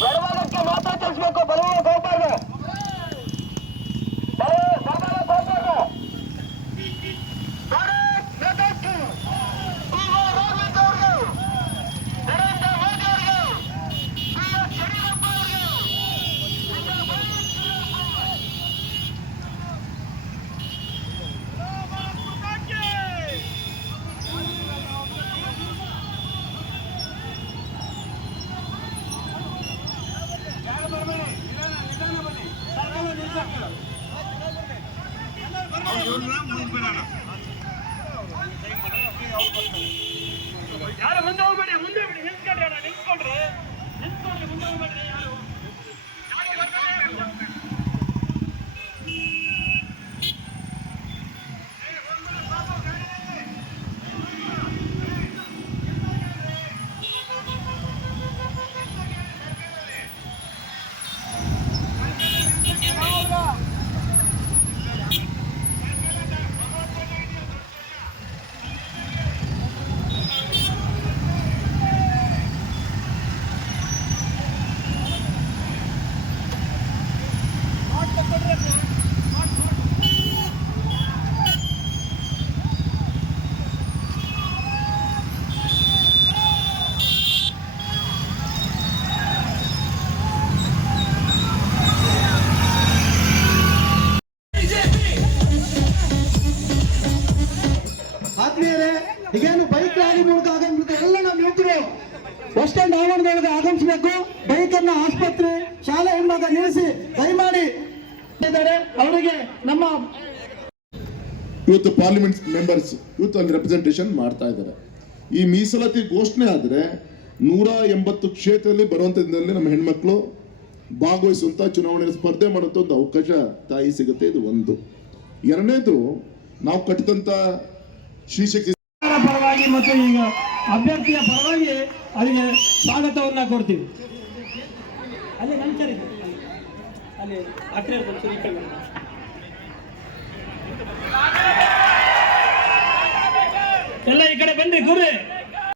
ಬಡವನಕ್ಕೆ ಮಾತ್ರ ತಿಳಿಸ್ಬೇಕು, ಬಡವನಿಗೆ ಹೋಗ್ಬಾರ್ದು. ಯಾರು ಮುಂದೆ ಹೋಗ್ಬೇಡಿ, ಮುಂದೆ ಬಿಡಿ, ನಿಂತ್ಕೊಂಡ್ರಿ ಅಣ್ಣ, ನಿಂತ್ಕೊಂಡ್ರಿ ಮುಂದೆ ಹೋಗ್ಬೇಡ್ರಿ ಯಾರು. ಈಗೇನು ಬೈಕ್ ರ್ಯಾಲಿ ಮೂಲಕ ಆಗಮಿಸಿದ ಎಲ್ಲ ನಮ್ಮ ಯುವಕರು ಬಸ್ ಸ್ಟ್ಯಾಂಡ್ ಆವರಣದೊಳಗೆ ಆಗಮಿಸಬೇಕು. ಬೈಕ್ ಅನ್ನ ಆಸ್ಪತ್ರೆ ಶಾಲೆ ಹಿಂಭಾಗ ನಿಲ್ಲಿಸಿ ದಯಮಾಡಿ ಅವರಿಗೆ ನಮ್ಮ ಇವತ್ತು ಪಾರ್ಲಿಮೆಂಟ್ ಮೆಂಬರ್ಸ್ ಇವತ್ತು ಅಲ್ಲಿ ರೆಪ್ರೆಸೆಂಟೇಷನ್ ಮಾಡ್ತಾ ಇದ್ದಾರೆ. ಈ ಮೀಸಲಾತಿ ಘೋಷಣೆ ಆದರೆ 180 ಕ್ಷೇತ್ರದಲ್ಲಿ ಬರುವಂತದ್ರಲ್ಲಿ ನಮ್ಮ ಹೆಣ್ಮಕ್ಳು ಭಾಗವಹಿಸುವಂತ ಚುನಾವಣೆ ಸ್ಪರ್ಧೆ ಮಾಡುವಂತ ಒಂದು ಅವಕಾಶ ತಾಯಿ ಸಿಗುತ್ತೆ. ಇದು ಒಂದು. ಎರಡನೇದು, ನಾವು ಕಟ್ಟಿದಂತ ಶ್ರೀಶಕ್ತಿ ಪರವಾಗಿ ಮತ್ತು ಈಗ ಅಭ್ಯರ್ಥಿಯ ಪರವಾಗಿ ಅವರಿಗೆ ಸ್ವಾಗತವನ್ನ ಕೊಡ್ತೀವಿ. ಅಲ್ಲಿ ಅಲ್ಲಿ ಎಲ್ಲ ಈ ಕಡೆ ಬನ್ನಿ, ಗುರು